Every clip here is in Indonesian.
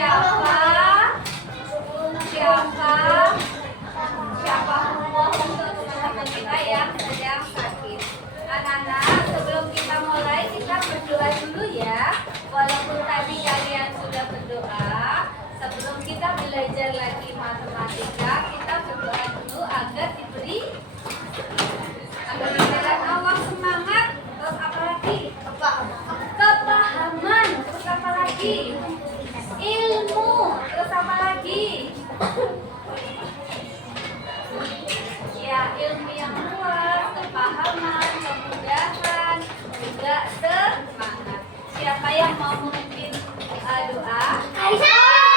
Siapa siapa siapa untuk teman-teman kita yang sedang sakit. Anak-anak, sebelum kita mulai kita berdoa dulu ya. Walaupun tadi kalian sudah berdoa, sebelum kita belajar lagi matematika, kita berdoa dulu agar diberi Allah semangat. Terus apa lagi? Kepahaman. Terus apa lagi? Ilmu. Terus apa lagi? Ya, ilmu yang luas, kepahaman, kemudahan, juga semangat. Siapa yang mau memimpin doa? Aisyah.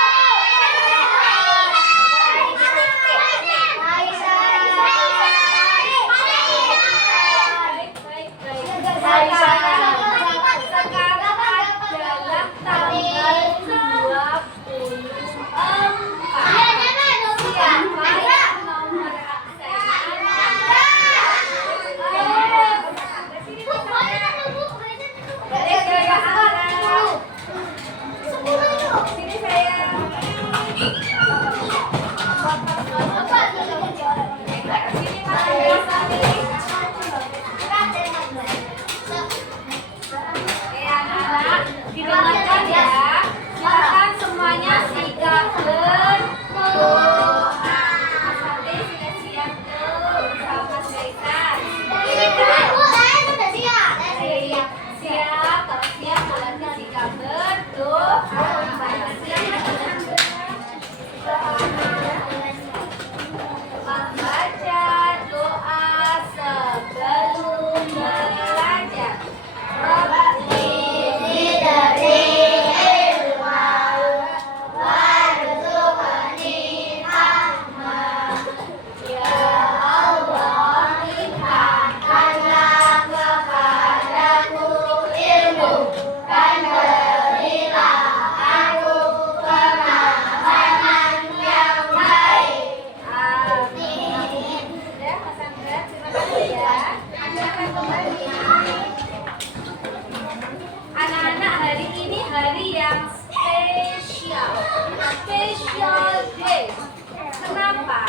Didengarkan ya, silakan semuanya sigap berdoa. Sampai sudah siap tuh sama Zaitan. Siap, kalau siap berarti sigap berdoa. Membaca doa sebelum belajar. Anak-anak, hari ini hari yang spesial, special day. Kenapa?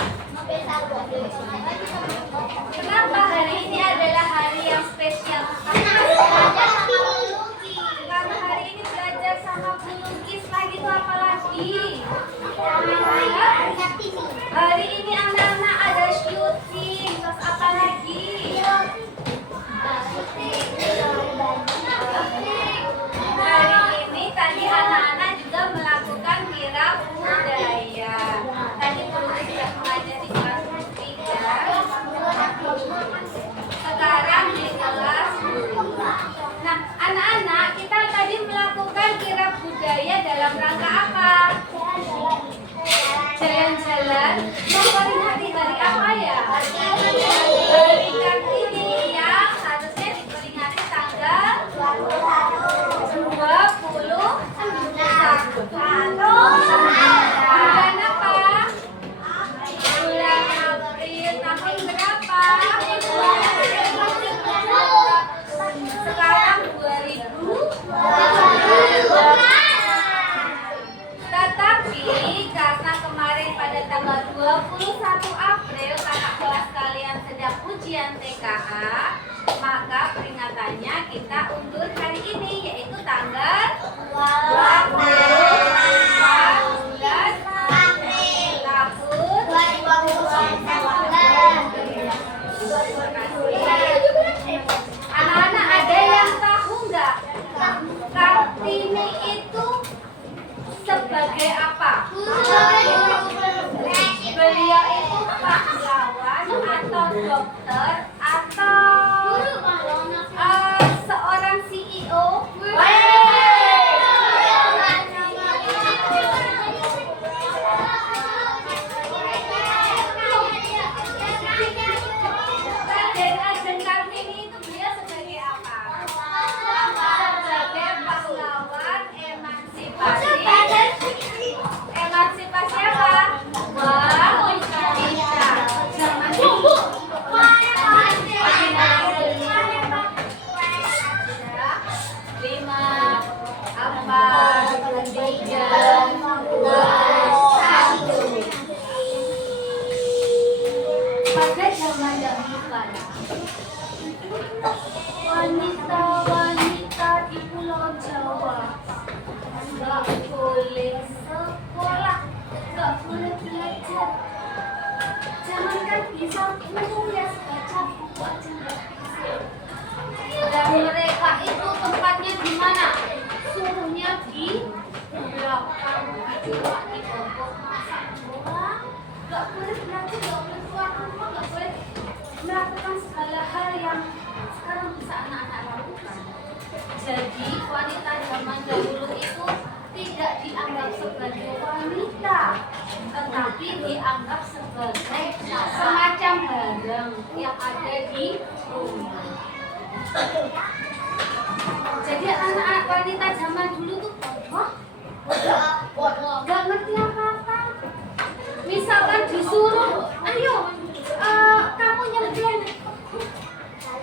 Kenapa hari ini adalah hari yang spesial? Karena hari ini belajar sama pelukis lagi itu apa lagi? Hari ini anak-anak ada syuting, terus apa lagi? Hari ini tadi anak-anak juga melakukan kirab budaya. Tadi guru sudah mengajar di kelas 3. Sekarang di kelas 2. Nah, anak-anak, kita tadi melakukan kirab budaya dalam rangka apa? Jalan-jalan. Memperingati hari apa ya? Hari Kartini yang harusnya diperingati tanggal 21. Bulan apa? Bulan April tahun berapa? Sekarang 2020. Tetapi karena kemarin pada tanggal 21 April kakak kelas kalian sedang ujian TKA, maka peringatannya kita undur hari ini, yaitu tanggal 24 bulan April tahun 2020. Anak-anak, ada yang tahu nggak Kartini itu sebagai apa? Beliau itu pahlawan atau dokter atau seorang CEO? Raden Kartini itu beliau sebagai apa? Sebagai pahlawan emansipasi. Emansipasi apa? Wanita. Zaman dulu Pada zaman dahulu kala, wanita-wanita di Pulau Jawa nggak boleh sekolah, nggak boleh belajar. Jangankan bisa menulis, baca buku aja nggak bisa. Dan mereka itu tempatnya di mana? Suruhnya di belakang, di bawah masak bola. Nggak boleh belajar, nggak boleh keluar rumah, nggak boleh melakukan segala hal yang sekarang bisa anak-anak lakukan. Jadi wanita zaman dahulu itu tidak dianggap sebagai wanita, tetapi dianggap sebagai semacam barang yang ada di rumah. Jadi anak-anak wanita zaman dulu tuh nggak ngerti apa-apa. Misalkan disuruh, ayo kamu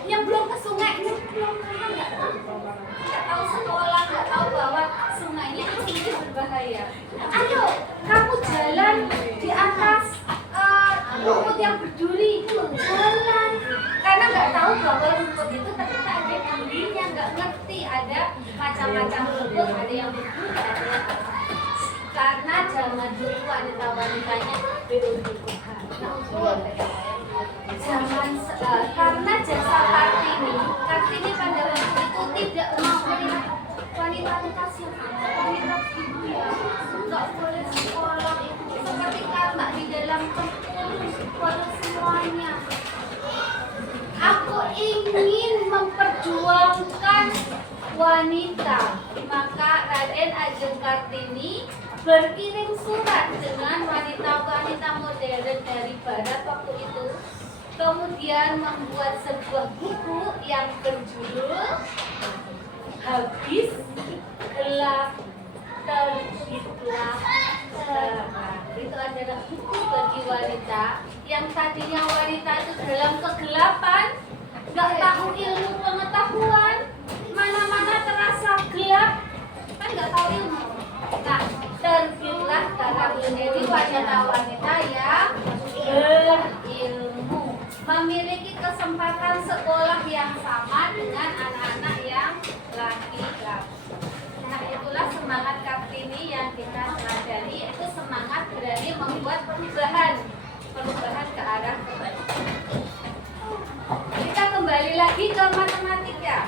nyemplung ke sungai, nyemplung karena nggak tahu sekolah, nggak tahu bahwa sungainya itu berbahaya. Ayo kamu jalan di atas rumput yang berduri, jalan karena nggak tahu bahwa rumput itu ternyata ada durinya, nggak ngerti ada macam-macam rumput, ada yang berduri, ada yang karena zaman dulu wanita-wanitanya berusaha. Karena jasa Kartini pada waktu itu tidak mau melihat wanita siapa, wanita ibu ya, nggak boleh sekolah, seperti kata di dalam tempur semuanya. Aku ingin memperjuangkan wanita, maka Raden Ajeng Kartini berkirim surat dengan wanita-wanita modern dari barat waktu itu, kemudian membuat sebuah buku yang berjudul Habis Gelap Terbitlah Terang. Itu adalah buku bagi wanita yang tadinya wanita itu dalam kegelapan, nggak tahu ilmu pengetahuan, mana-mana terasa gelap, kan nggak tahu ilmu. Nah, terbitlah terang, jadi wanita-wanita yang berilmu, memiliki kesempatan sekolah yang sama dengan anak-anak yang laki-laki. Nah, itulah semangat Kartini yang kita pelajari, yaitu semangat berani membuat perubahan ke arah kebaikan. Kita kembali lagi ke matematika.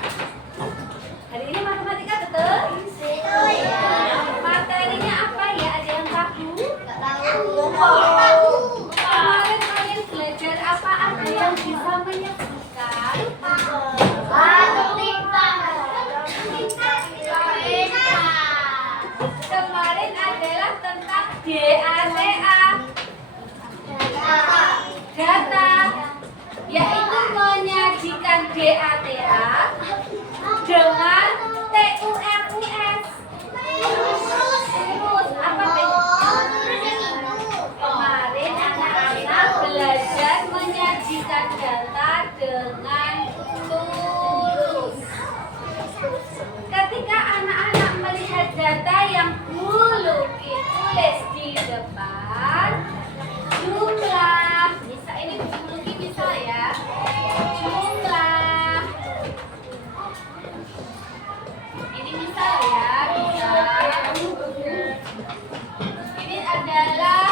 Hari ini matematika betul? Materinya apa ya? Ada yang tahu? Nggak tahu. Kemarin kalian belajar apa? Ada yang bisa menyebutkan? Kemarin adalah tentang DATA, data, yaitu menyajikan DATA dengan TURUS. Terus apa kemarin anak-anak belajar menyajikan data dengan tulus. Ketika anak-anak melihat data yang dulu ditulis di depan, jumlah, misal ini dulu misal ya, jumlah, ini misal ya, ini adalah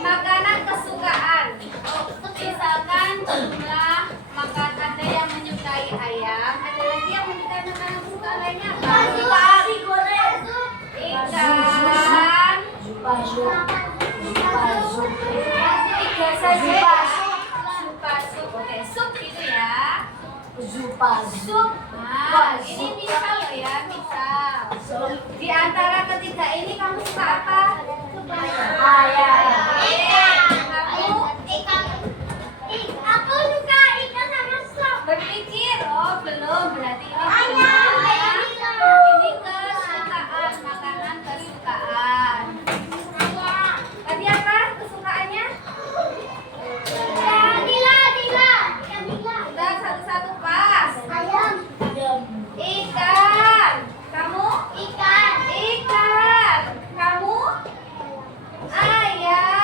makanan kesukaan. Misalkan jumlah makan, ada yang menyukai ayam, ada lagi yang menyukai makanan kesukaan lainnya apa? Nasi goreng, ikan, tiga saja. Sup, oke, sup gitu ya. Sup. Nah, ini misal loh ya, misal. Di antara ketiga ini kamu suka apa? Ayam. Kamu? Aku suka ikan sama sup. Berpikir, oh belum, berarti ini kesukaan, makanan kesukaan. Tadi apa kesukaannya? Udah satu-satu pas. Ikan. Kamu? Ikan. Kamu? Ayam.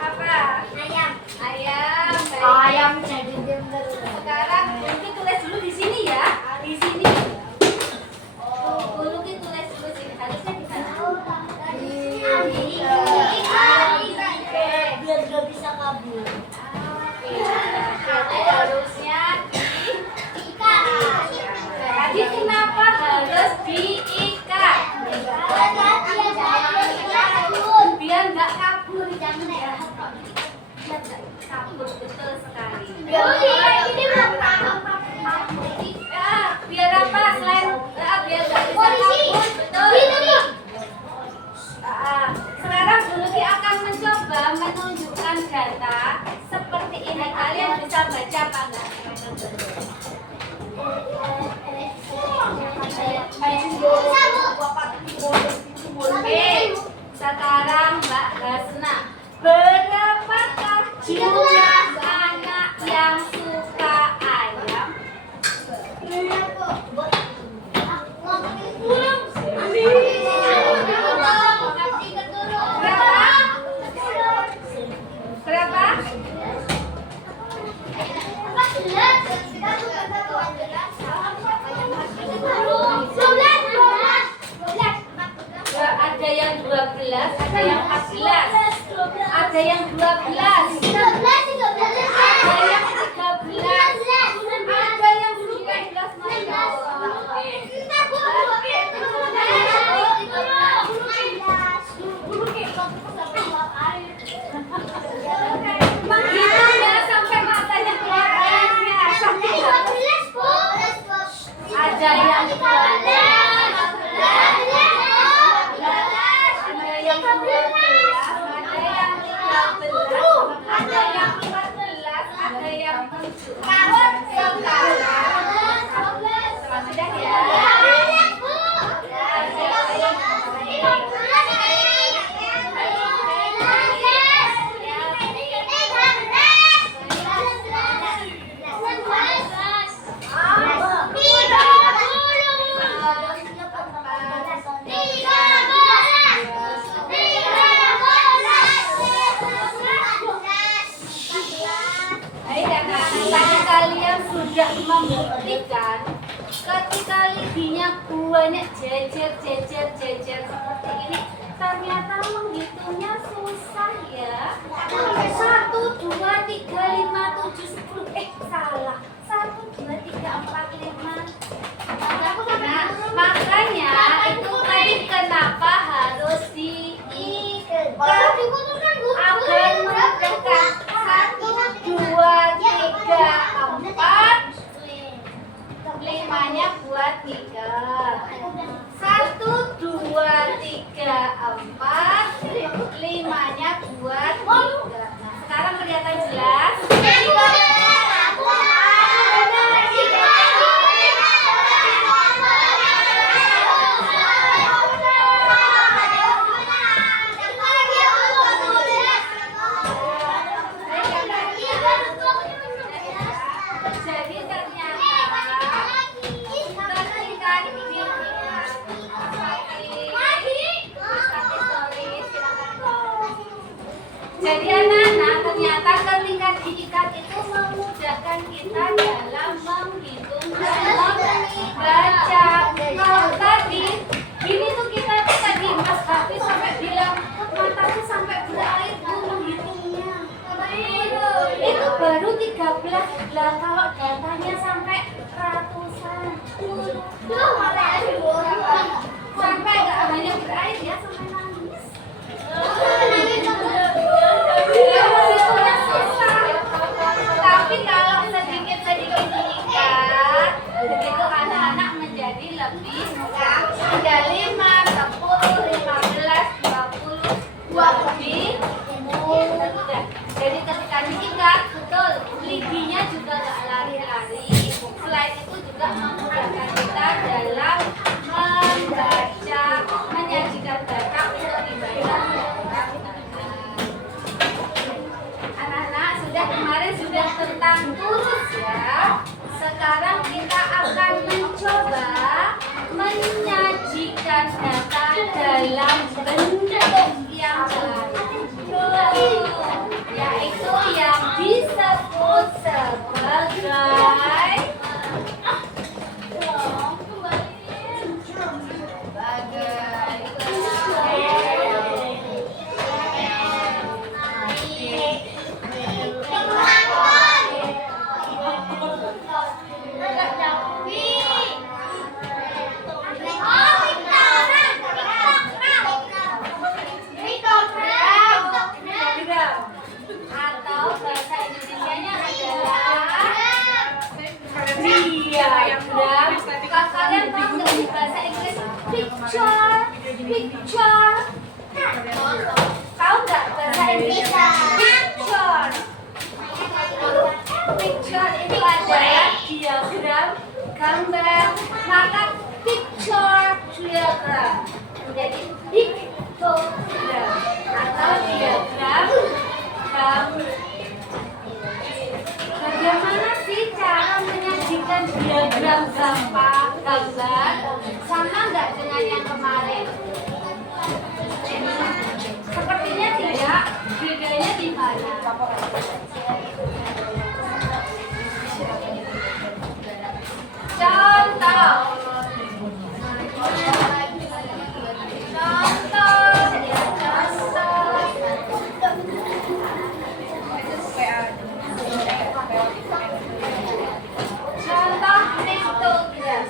Apa? Ayam. Ayam. Baik. Ayam jadi jember. Sekarang Buluki tulis dulu di sini ya. Di sini. Buluki tulis dulu sini. Harusnya di sana. Biar gak bisa kabur. Oke. Harusnya diikat. Tadi kenapa harus diikat? Biar nggak kabur. Jangan ya. Biar nggak kabur, betul sekali. Ya, biar apa? Selain biar nggak bisa kabur, betul. Sekarang Buluki akan mencoba menunjukkan data seperti ini. Kalian bisa baca apa enggak? Oke, sekarang Mbak Hasna, berapakah jumlah anak yang suka ayam? Berapa? Ada yang 12, ada yang 14, ada yang 12, ada yang 13, ada yang 19. Menghitung ya sampai matanya keluar airnya. Ada yang 12, ada yang 12, ada yang 13, ada yang 14, ada yang 7. Sudah ya. Tadi kalian sudah membuktikan ketika lidinya banyak jejer seperti ini, ternyata menghitungnya susah ya. 1, 2, 3, 5, 7, 10. Salah. 1, 2, 3, 4, 5. Nah, makanya itu tadi kenapa harus diikat agar memudahkan. 1, 2, 3, 4. 5-nya buat 3. 1, 2, 3, 4. 5-nya buat 3. Nah, sekarang kelihatan jelas. Jadi ternyata ketika jadi anak-anak, ternyata ketika diikat itu memudahkan kita dalam menghitung dan membaca. Kalau tadi ini tuh kita tadi Mas Hafiz sampai bilang mataku sampai berair tuh menghitungnya. Itu baru 13. Lah kalau datanya sampai ratusan. Sampai nggak hanya berair ya, sampai nangis. Menghitungnya susah. Tapi kalau sedikit-sedikit diikat, begitu anak-anak menjadi lebih mudah. Ada 5, 10, 15, 20, lebih mudah. Jadi ketika diikat, betul, lidinya juga nggak lari-lari. Selain itu juga memudahkan kita dalam membaca, menyajikan data. gambar, maka pictogram menjadi pictogram atau diagram gambar. Bagaimana sih cara menyajikan diagram gambar? Sama nggak dengan yang kemarin? Sepertinya tidak. Bedanya di mana? Contoh. Contoh piktogram.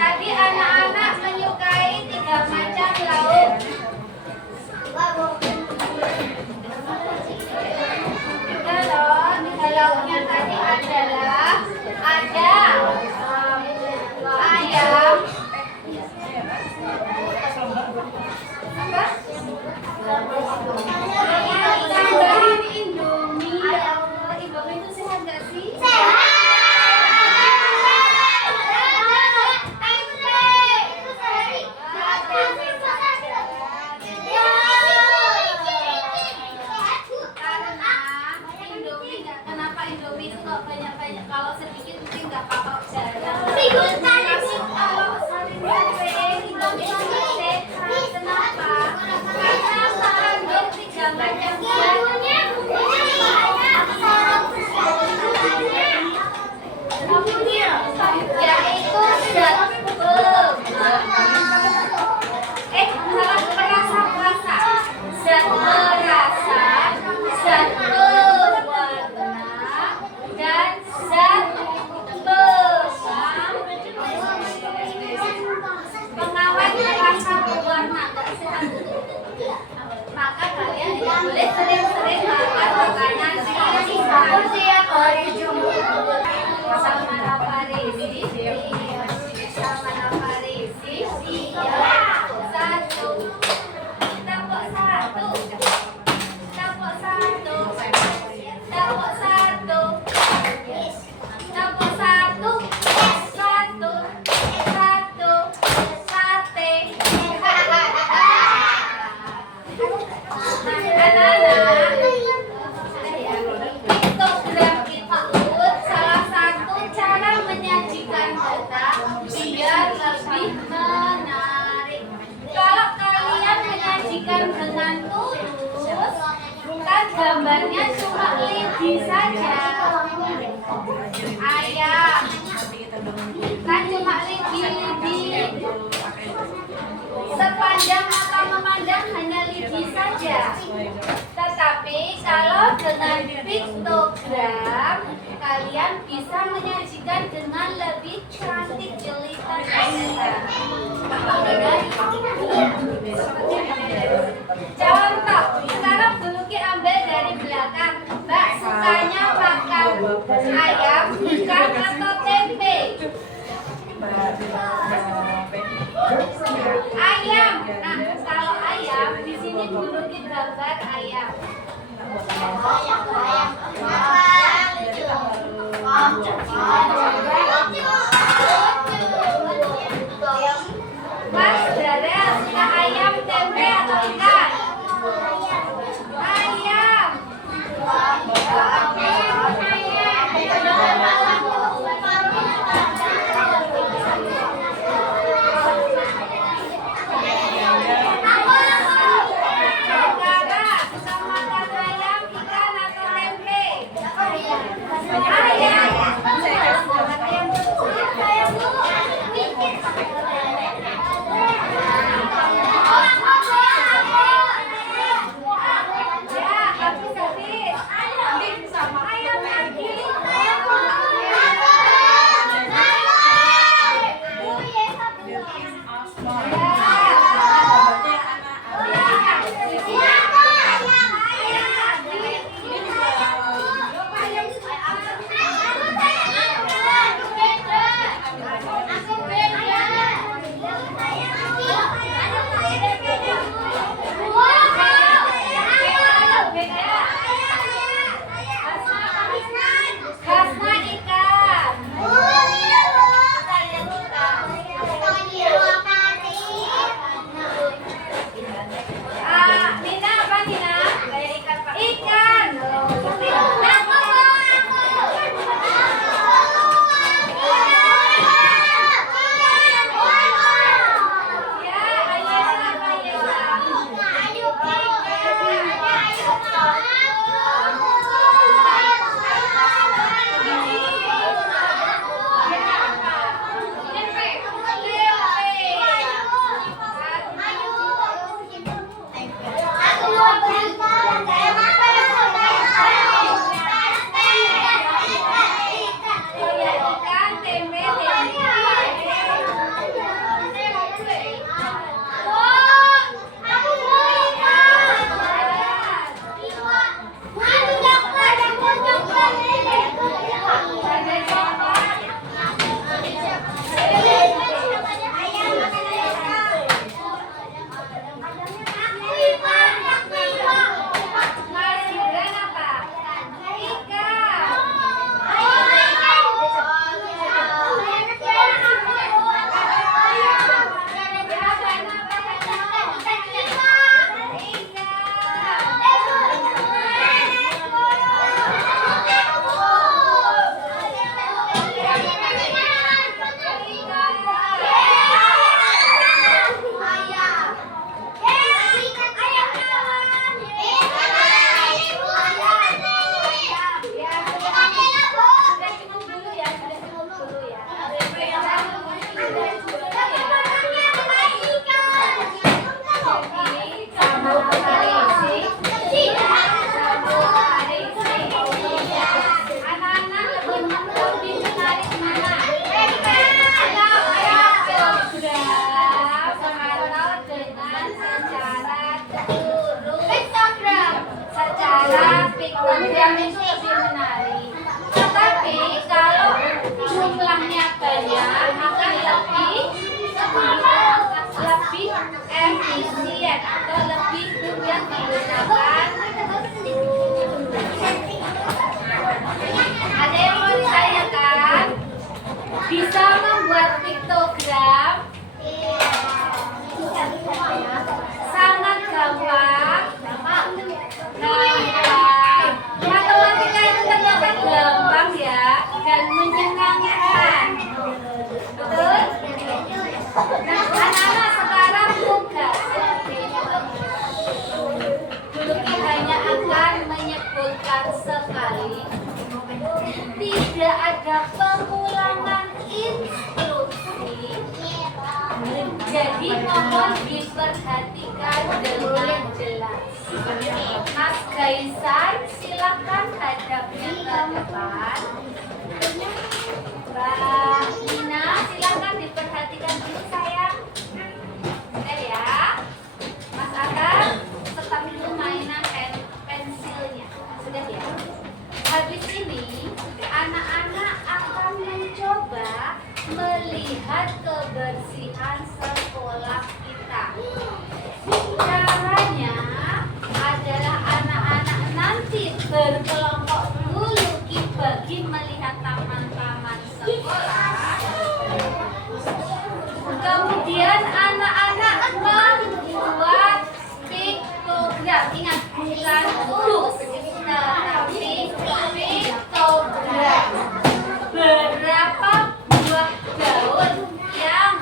Tadi anak-anak menyukai 3 macam lauk. Juga loh, 3 lauknya tadi adalah ada ayam, apa? Gambarin Indomie. Indomie itu sehat nggak sih? Kenapa Indomie itu nggak banyak-banyak? Kalau sedikit mungkin nggak apa-apa, jarang. Tapi kalau sering Indomie itu sehat. Kenapa? Karena mengandung 3 macam zat. Yaitu zat perasa, zat perasa, zat pewarna, dan zat pengawet rasa pewarna. Maka kalian tidak boleh sering-sering makan makanan seperti tiap hari Jumat. Sama apa Risi? Sama apa Risi? Iya. 1. Tepuk 1. Tepuk 1. Tepuk 1. Tepuk 1. 1. 1. Sate. Anak-anak, piktogram itu salah satu cara menyajikan data biar lebih menarik. Kalau kalian menyajikan dengan tulus, kan gambarnya cuma lidi saja. Ayam, kan cuma lidi-lidi. Sepanjang mata memandang hanya lidi saja. Tetapi kalau dengan piktogram, kalian bisa menyajikan dengan lebih cantik, jelita, contoh, sekarang Buluki ambil dari belakang. Mbak sukanya makan ayam, ikan, atau tempe? Ayam. Nah, kalau ayam, di sini Buluki gambar ayam. Mas Darel, suka ayam, tempe, Diam itu lebih menarik. Tetapi kalau jumlahnya banyak akan lebih efisien atau lebih yang digunakan. Ada yang mau ditanyakan? Bisa membuat piktogram? Sangat gampang. Matematika itu ternyata gampang ya dan menyenangkan. Betul? Nah, anak-anak sekarang tugas. Dulu hanya akan menyebutkan sekali. Tidak ada pengulangan instruksi. Jadi mohon diperhatikan dengan jelas. Mas Gaisan, silakan hadapnya ke depan. Mbak Nina, silakan diperhatikan dulu sayang. Oke ya. Mas Akan, tetap dulu mainan pensilnya. Sudah ya. Habis ini, anak-anak akan mencoba melihat kebersihan sekolah kita. Caranya adalah anak-anak nanti berkelompok dulu bagi melihat taman-taman sekolah. Kemudian anak-anak membuat piktogram. Ingat, bukan tulis, tetapi piktogram. Berapa buah daun yang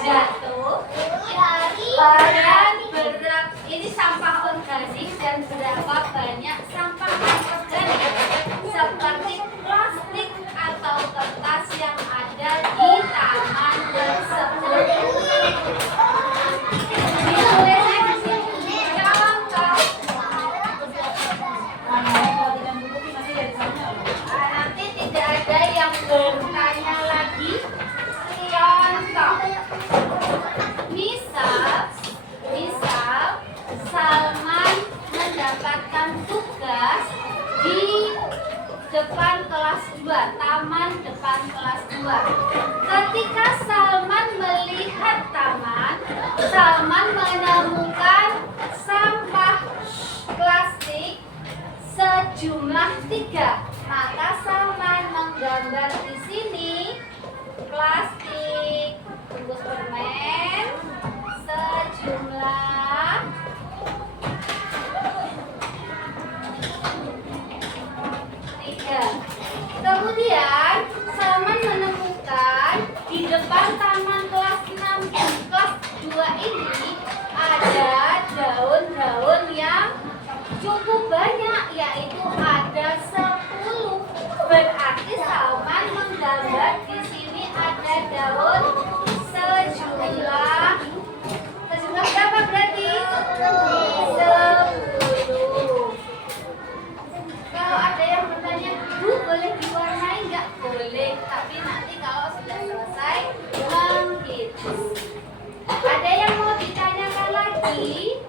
jatuh dan berapa ini sampah organik dan berapa banyak sampah anorganik seperti plastik atau kertas yang ada di taman tersebut. Ditulisnya di sini contoh. Nanti tidak ada yang bertanya lagi. Contoh. Misal Salman mendapatkan tugas di depan kelas 2, taman depan kelas 2. Ketika Salman melihat taman, Salman menemukan sampah plastik sejumlah 3. Maka Salman menggambar di sini plastik, bungkus permen sejumlah 3. Kemudian Salman menemukan di depan taman kelas 6 kelas 2 ini ada daun-daun yang cukup banyak, yaitu ada 10. Berarti Salman menggambar di sini ada daun sejumlah berapa berarti? 10. Kalau ada yang bertanya, Bu, boleh diwarnai nggak? Boleh, tapi nanti kalau sudah selesai menghitung. Ada yang mau ditanyakan lagi?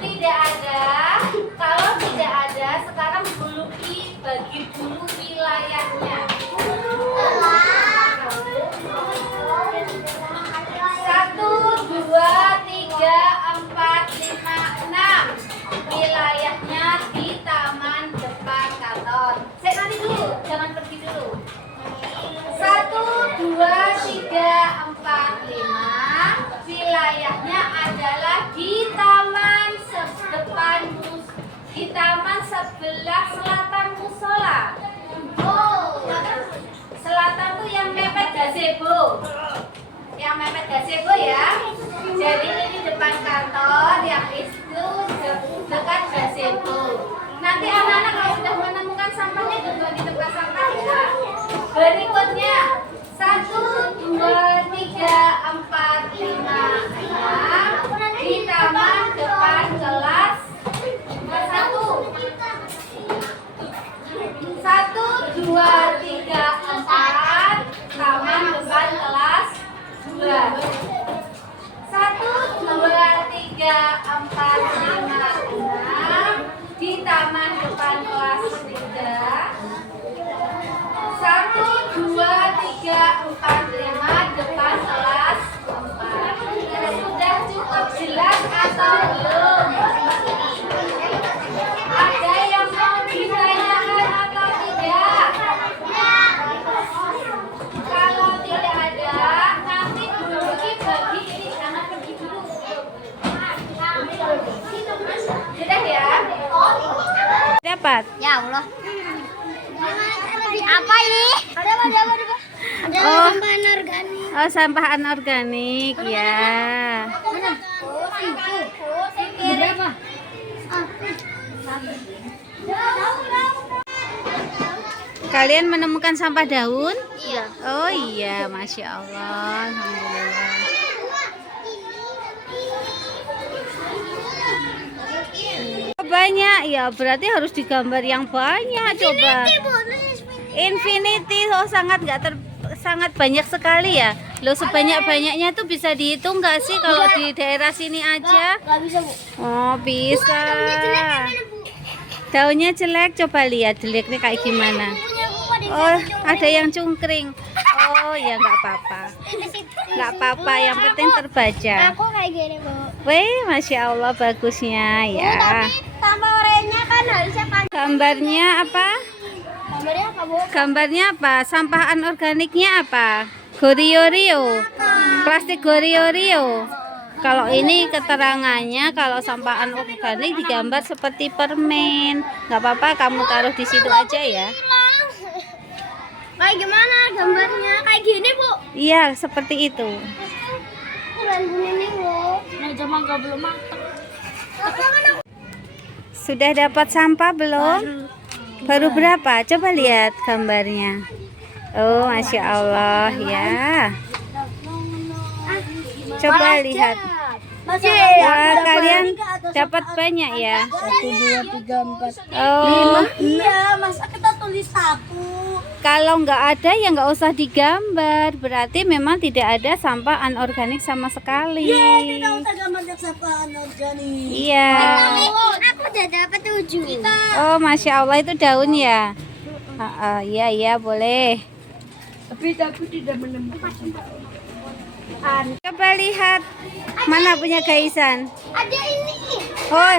Tidak ada. Kalau tidak ada, sekarang dulu dibagi dulu wilayahnya. 1, 2, 3, 4, 5, 6. Wilayahnya di taman depan kantor. Saya nanti dulu, jangan pergi dulu. 1, 2, 3, 4, 5. Wilayahnya adalah di taman depan, di taman sebelah selatan musola. Selatan tuh yang mepet gazebo. Yang mepet gazebo ya. Jadi ini depan kantor, yang itu dekat gazebo. Nanti anak-anak kalau sudah menemukan sampahnya juga di tempat sampah ya. Berikutnya 1, 2, 3, 4, 5, 6 di taman depan kelas 1. 1, 2, 3, 4 taman depan kelas 2. 1, 2, 3, 4, belum? Ada yang mau ditanyakan atau tidak? Kalau tidak ada, nanti duduki bagi ini jangan pergi dulu. Sudah ya? Dapat. Ya Allah. Apa ini? Ada apa? Ada Oh. sampah organik. Oh, sampah anorganik ya. Mana? Berapa? Kalian menemukan sampah daun? Iya. Oh iya, Masya Allah. Alhamdulillah. Banyak ya, berarti harus digambar yang banyak. Coba infinity, oh sangat banyak sekali ya. Loh, sebanyak-banyaknya tuh bisa dihitung nggak sih kalau di daerah sini aja? Gak bisa, Bu. Oh, bisa. Daunnya jelek, coba lihat jeleknya kayak gimana. Oh, ada yang cungkring. Oh ya, nggak apa-apa. Nggak apa-apa, yang penting terbaca. Aku kayak gini, Bu. Wih, Masya Allah bagusnya ya. Tapi tambah oranye kan harusnya panjang. Gambarnya apa? Gambarnya apa, Bu? Gambarnya apa? Sampah anorganiknya apa? Gorio-rio. Plastik gorio-rio. Kalau ini keterangannya kalau sampah anorganik digambar seperti permen. Nggak apa-apa, kamu taruh di situ aja ya. Kayak gimana gambarnya? Kayak gini, Bu. Iya, seperti itu. Keren ini, Bu. Nah, cuma nggak belum matang. Sudah dapat sampah belum? Baru berapa? Coba lihat gambarnya. Oh, Masya Allah ya. Coba lihat. Wah, kalian dapat banyak ya. 1, 2, 3, 4. Oh, Iya, masa kita tulis 1? kalau nggak ada ya nggak usah digambar. Berarti memang tidak ada sampah anorganik sama sekali. Tidak usah gambar sampah anorganik. Iya. Aku udah dapat 7. Oh, Masya Allah itu daun ya. Iya iya boleh. Tapi tidak menemukan. Coba lihat mana punya Gaisan. Ada ini. Oh,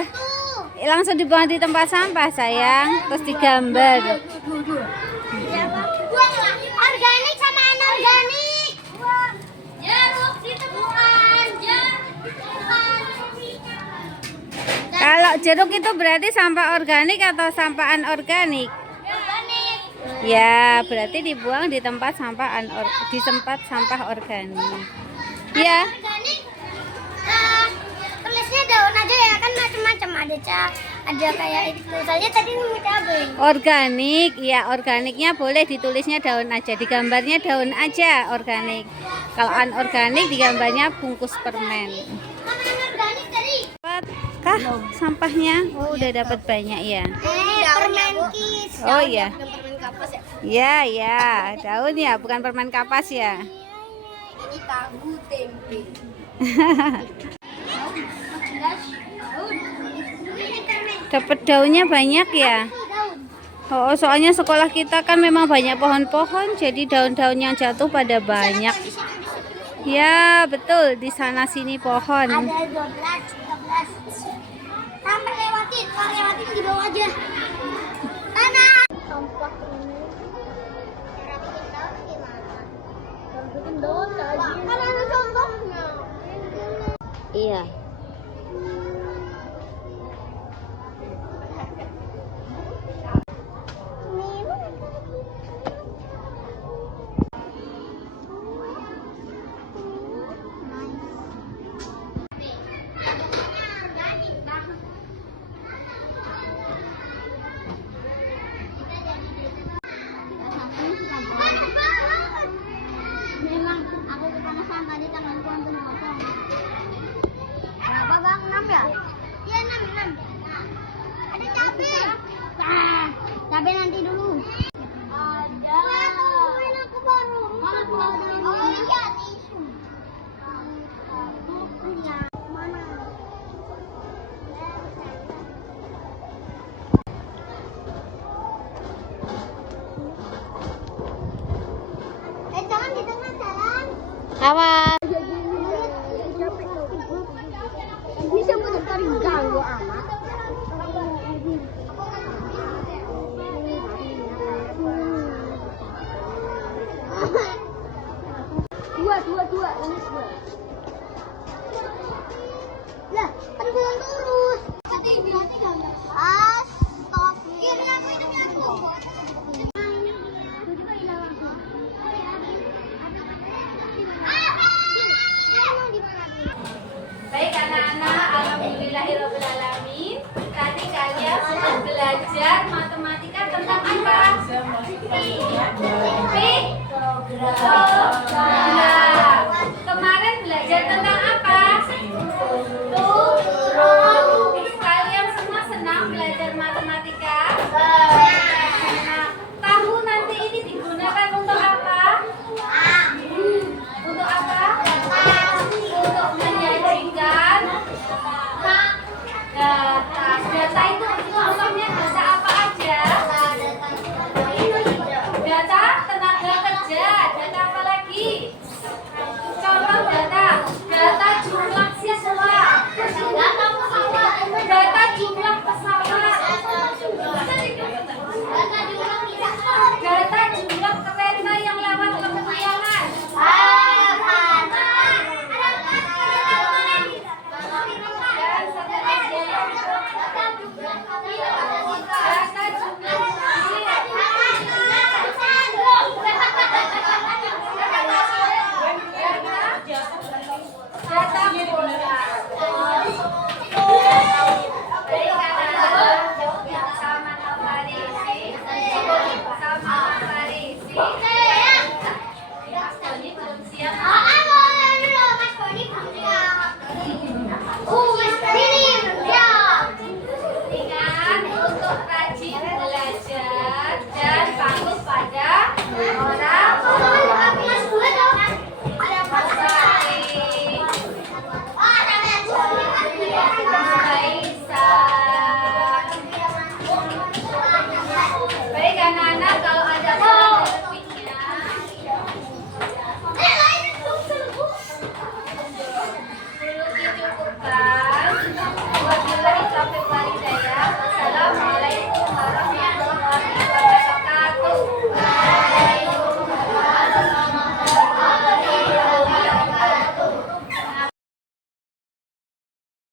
langsung dibuang di tempat sampah sayang. Terus digambar. Organik sama anorganik. Jeruk ditemukan. Kalau jeruk itu berarti sampah organik atau sampah anorganik? Organik. Ya, berarti dibuang di tempat sampah di tempat sampah organik. Ya, Organik. Tulisnya daun aja ya, kan macam-macam ada kayak itu saja tadi mau cabai. organik. Ya, organiknya boleh ditulisnya daun aja, digambarnya daun aja organik. Kalau anorganik digambarnya bungkus permen. Mana anorganik tadi? Dapat kah sampahnya? Oh, udah dapat banyak ya. Permen kis. Oh iya. Permen kapas ya. Ya, ya, daun ya, bukan permen kapas ya. Ini tahu tempe. Dapat daunnya banyak ya. Oh, soalnya sekolah kita kan memang banyak pohon-pohon, jadi daun-daun yang jatuh pada banyak. Ya, betul, di sana sini pohon. Ada 12, 13. Sampai lewatin, kalau lewatin di bawah aja. Mana? Sampah ini. Rapiin daun gimana? Rapiin daun tadi. Kan ada contohnya. Iya. Memang aku kepanasan tadi tanganku hampir kosong. Berapa bang? 6 ya? Iya 6. Ada cabai. Cabai nanti dulu. Ada. Tungguin aku baru. Mana tuh ada? Oh iya tisu. Iya. Mana? Jangan di tengah jalan. Awas. Bisa buat dua, ini dua. Lah, kan belum lurus. Stop. Kiri aku ini aku. Baik anak-anak, alhamdulillahirobbilalamin. Tadi kalian sudah belajar matematika tentang apa? Piktogram.